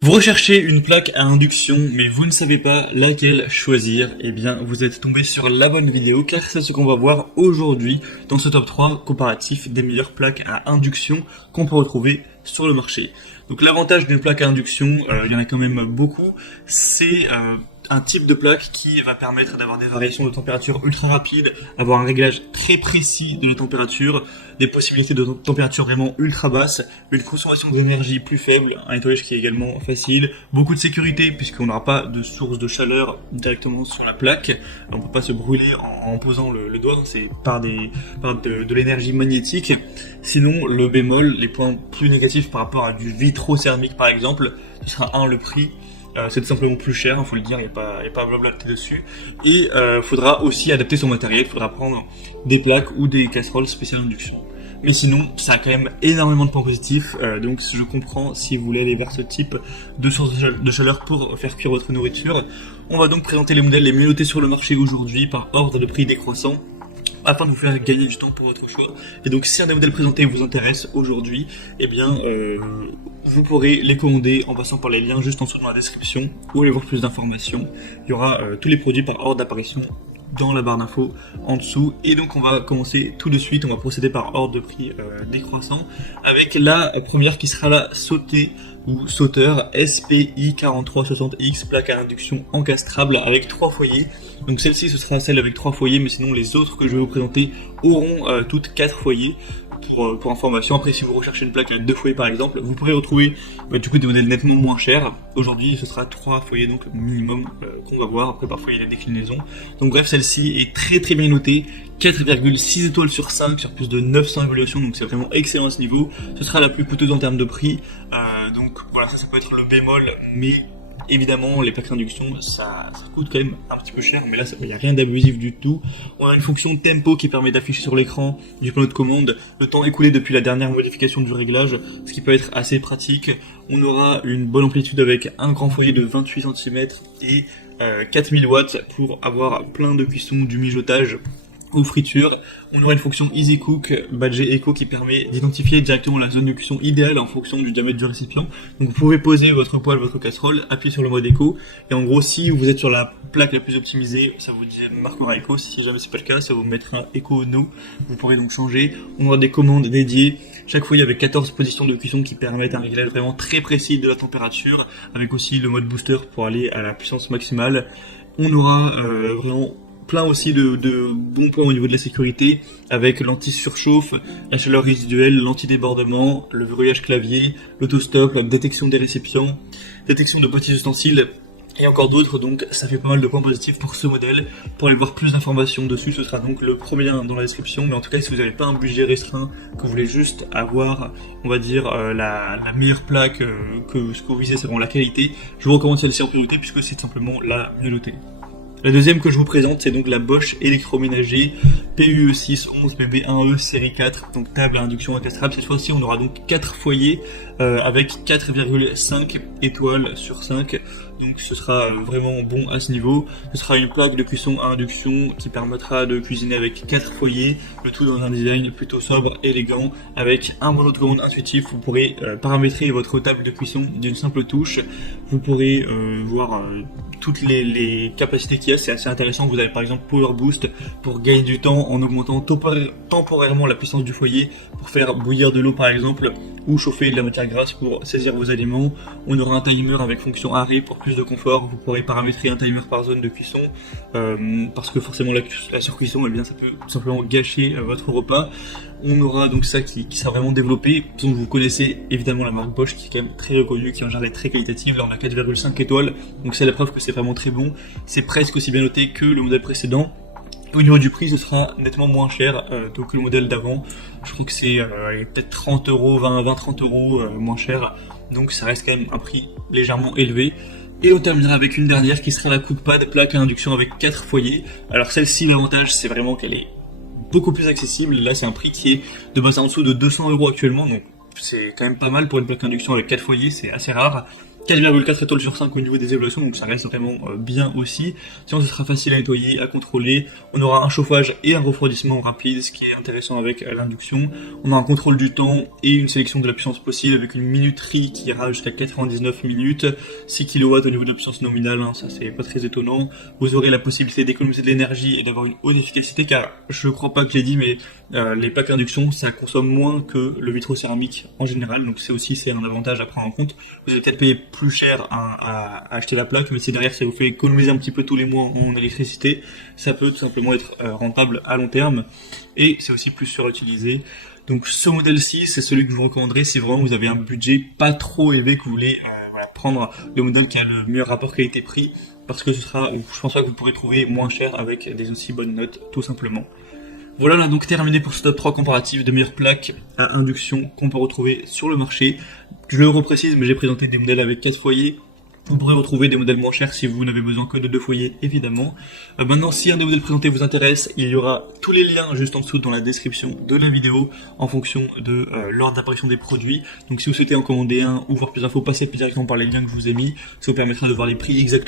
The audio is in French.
Vous recherchez une plaque à induction, mais vous ne savez pas laquelle choisir, eh bien vous êtes tombé sur la bonne vidéo, car c'est ce qu'on va voir aujourd'hui dans ce top 3 comparatif des meilleures plaques à induction qu'on peut retrouver sur le marché. Donc l'avantage d'une plaque à induction, il y en a quand même beaucoup, c'est un type de plaque qui va permettre d'avoir des variations de température ultra rapides, avoir un réglage très précis de la température, des possibilités de température vraiment ultra basse, une consommation d'énergie plus faible, un nettoyage qui est également facile, beaucoup de sécurité puisqu'on n'aura pas de source de chaleur directement sur la plaque, on peut pas se brûler en posant le doigt, c'est par de l'énergie magnétique. Sinon, le bémol, les points plus négatifs par rapport à du vitrothermique par exemple, ce sera le prix. C'est tout simplement plus cher, il faut le dire, il n'y a pas à blablater dessus. Et faudra aussi adapter son matériel, il faudra prendre des plaques ou des casseroles spéciales induction. Mais sinon, ça a quand même énormément de points positifs, donc je comprends si vous voulez aller vers ce type de source de chaleur pour faire cuire votre nourriture. On va donc présenter les modèles les mieux notés sur le marché aujourd'hui par ordre de prix décroissant, afin de vous faire gagner du temps pour votre choix. Et donc si un des modèles présentés vous intéresse aujourd'hui, eh bien vous pourrez les commander en passant par les liens juste en dessous dans la description ou aller voir plus d'informations. Il y aura tous les produits par ordre d'apparition dans la barre d'infos en dessous. Et donc on va commencer tout de suite, on va procéder par ordre de prix décroissant avec la première qui sera la Sauter ou Sauter SPI 4360X, plaque à induction encastrable avec 3 foyers. Donc celle-ci ce sera celle avec 3 foyers, mais sinon les autres que je vais vous présenter auront toutes 4 foyers. Pour information, après si vous recherchez une plaque à 2 foyers par exemple, vous pourrez retrouver du coup des modèles nettement moins chers. Aujourd'hui ce sera 3 foyers donc minimum qu'on va voir, après parfois il y a des déclinaisons. Donc bref, celle-ci est très bien notée, 4,6 étoiles sur 5 sur plus de 900 évaluations, donc c'est vraiment excellent à ce niveau. Ce sera la plus coûteuse en termes de prix, donc voilà, ça peut être le bémol, mais évidemment, les plaques d'induction, ça coûte quand même un petit peu cher, mais là, il n'y a rien d'abusif du tout. On a une fonction tempo qui permet d'afficher sur l'écran du panneau de commande le temps écoulé depuis la dernière modification du réglage, ce qui peut être assez pratique. On aura une bonne amplitude avec un grand foyer de 28 cm et 4000 watts pour avoir plein de cuisson, du mijotage ou friture. On aura une fonction Easy Cook badgée Eco qui permet d'identifier directement la zone de cuisson idéale en fonction du diamètre du récipient. Donc vous pouvez poser votre poêle, votre casserole, appuyer sur le mode Eco, et en gros si vous êtes sur la plaque la plus optimisée, ça vous marquera Eco. Si jamais c'est pas le cas, ça vous mettra Eco No. Vous pourrez donc changer. On aura des commandes dédiées, chaque foyer avec 14 positions de cuisson qui permettent un réglage vraiment très précis de la température, avec aussi le mode booster pour aller à la puissance maximale. On aura vraiment plein aussi de bons points au niveau de la sécurité, avec l'anti-surchauffe, la chaleur résiduelle, l'anti-débordement, le verrouillage clavier, l'autostop, la détection des récipients, détection de petits ustensiles, et encore d'autres. Donc ça fait pas mal de points positifs pour ce modèle. Pour aller voir plus d'informations dessus, ce sera donc le premier lien dans la description. Mais en tout cas, si vous n'avez pas un budget restreint, que vous voulez juste avoir, on va dire, la meilleure plaque, que ce que vous visez c'est vraiment la qualité, je vous recommande celle-ci en priorité puisque c'est simplement la mieux notée. La deuxième que je vous présente, c'est donc la Bosch électroménager PUE611 BB1E série 4, donc table à induction encastrable. Cette fois-ci, on aura donc 4 foyers avec 4,5 étoiles sur 5. Donc ce sera vraiment bon à ce niveau. Ce sera une plaque de cuisson à induction qui permettra de cuisiner avec 4 foyers, le tout dans un design plutôt sobre, élégant, avec un mode de commande intuitif. Vous pourrez paramétrer votre table de cuisson d'une simple touche. Vous pourrez voir toutes les capacités qu'il y a, c'est assez intéressant. Vous avez par exemple Power Boost pour gagner du temps en augmentant temporairement la puissance du foyer pour faire bouillir de l'eau par exemple, ou chauffer de la matière grasse pour saisir vos aliments. On aura un timer avec fonction arrêt pour plus de confort. Vous pourrez paramétrer un timer par zone de cuisson, parce que forcément la surcuisson, eh bien, ça peut tout simplement gâcher votre repas. On aura donc ça qui sera vraiment développé. Donc vous connaissez évidemment la marque Bosch qui est quand même très reconnue, qui est en jardin très qualitative. Là on a 4,5 étoiles, donc c'est la preuve que c'est vraiment très bon. C'est presque aussi bien noté que le modèle précédent. Au niveau du prix, ce sera nettement moins cher que le modèle d'avant. Je crois que c'est peut-être 30 euros, 20-30 euros moins cher. Donc ça reste quand même un prix légèrement élevé. Et on terminera avec une dernière qui sera la CookPad, plaque à induction avec 4 foyers. Alors celle-ci, l'avantage c'est vraiment qu'elle est beaucoup plus accessible. Là c'est un prix qui est de base en dessous de 200 euros actuellement, donc c'est quand même pas mal pour une plaque à induction avec 4 foyers, c'est assez rare. 4,4 étoiles sur 5 au niveau des évaluations, donc ça reste vraiment bien aussi. Sinon, ce sera facile à nettoyer, à contrôler. On aura un chauffage et un refroidissement rapide, ce qui est intéressant avec l'induction. On a un contrôle du temps et une sélection de la puissance possible avec une minuterie qui ira jusqu'à 99 minutes, 6 kW au niveau de la puissance nominale, hein, ça c'est pas très étonnant. Vous aurez la possibilité d'économiser de l'énergie et d'avoir une haute efficacité, car je crois pas que j'ai dit, mais les plaques d'induction, ça consomme moins que le vitrocéramique en général, donc c'est un avantage à prendre en compte. Vous allez peut-être payer plus cher à acheter la plaque, mais si derrière ça vous fait économiser un petit peu tous les mois en électricité, ça peut tout simplement être rentable à long terme, et c'est aussi plus surutilisé. Donc ce modèle-ci, c'est celui que je vous recommanderais si vraiment vous avez un budget pas trop élevé, que vous voulez prendre le modèle qui a le meilleur rapport qualité-prix, parce que je pense pas que vous pourrez trouver moins cher avec des aussi bonnes notes, tout simplement. Voilà, on a donc terminé pour ce top 3 comparatif de meilleures plaques à induction qu'on peut retrouver sur le marché. Je le reprécise, mais j'ai présenté des modèles avec 4 foyers. Vous pourrez retrouver des modèles moins chers si vous n'avez besoin que de 2 foyers, évidemment. Maintenant, si un des modèles présentés vous intéresse, il y aura tous les liens juste en dessous dans la description de la vidéo en fonction de l'ordre d'apparition des produits. Donc si vous souhaitez en commander un ou voir plus d'infos, passez directement par les liens que je vous ai mis. Ça vous permettra de voir les prix exactement